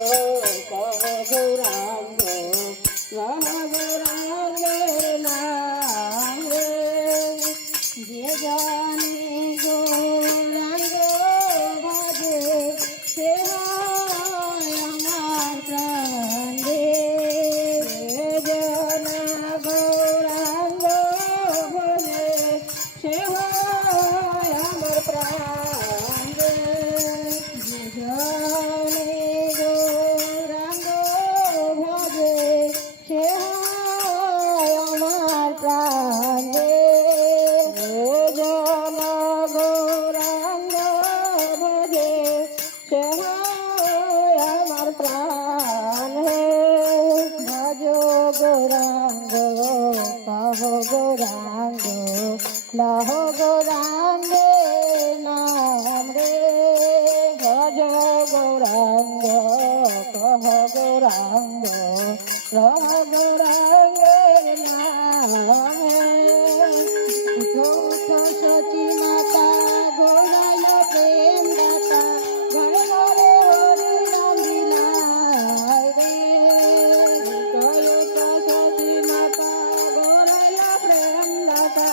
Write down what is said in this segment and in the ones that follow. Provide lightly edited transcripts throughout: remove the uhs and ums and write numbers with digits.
গৌরাঙ্গ গৌরাঙ্গের নাম রে যে জানে গৌরাঙ্গ ভজে সে হয় আমার প্রাণ রে জানা গৌরাঙ্গ ভজে সে হয় আমার প্রাণ রে যে জানে আমার প্রাণ হে ভজ গৌরাঙ্গ কহ গৌরাঙ্গ লহ গৌরাঙ্গে নাম রে ভজ গৌরাঙ্গ কহ গৌরাঙ্গ লহ গৌরাঙ্গে নাম সচি মাতা গৌরায় প্রেম দাতা ঘরে ঘরে হরি নাম বিলায় রে সচি মাতা গৌরায় প্রেম দাতা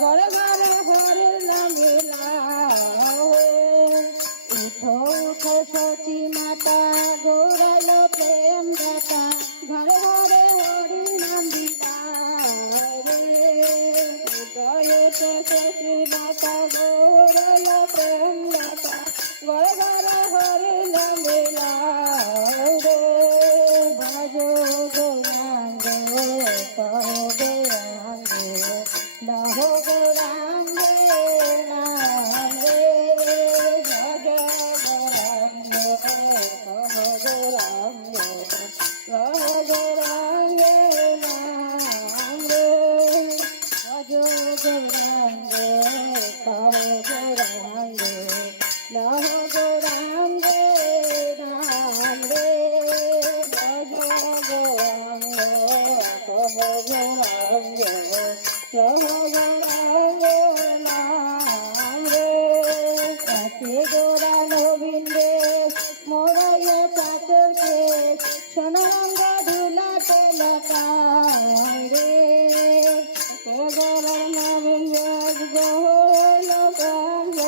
ঘরে ঘরে হরি নাম বিলায় উঠো উঠো সচি মাতা গৌরায় প্রেম দাতা ঘরে ঘরে হরি নাম বিলায় রে সচি মাতা গৌরায় প্রেম দাতা ঘরে ঘরে হরি নাম বিলায় রে ভজ গৌরাঙ্গ কহ গৌরাঙ্গ লহ গৌরাঙ্গে নাম রে ভজ গৌরাঙ্গ কহ গৌরাঙ্গ লহ গৌরাঙ্গে নাম রে ভজ গৌরাঙ্গ কহ গৌরাঙ্গ লহ গৌরাঙ্গে নাম রে ভজ গৌরাঙ্গ কহ গৌরাঙ্গ লহ গৌরাঙ্গে নাম রে কাছে গোরা নবীন্দ্রে মোরাইয়া চাকরকে সোনাঙ্গ ধুলাতে লতায় রে গোরা নবীন্দ্র গৌর গঙ্গ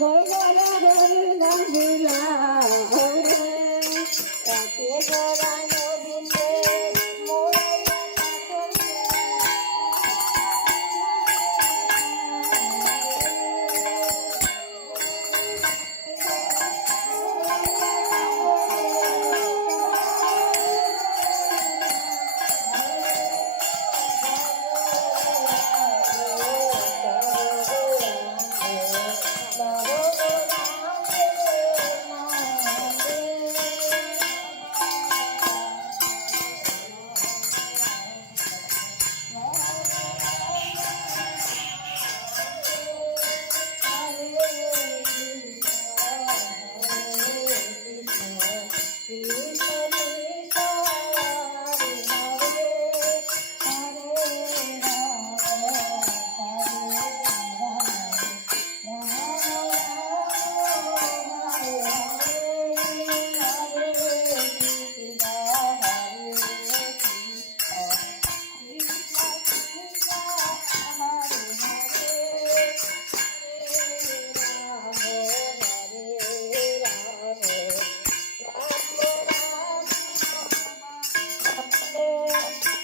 গৌর হরি নাম বিলায় রে কাছে গোরা নবীন্দ্রে মোরাইয়া চাকরকে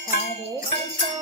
Hare Krishna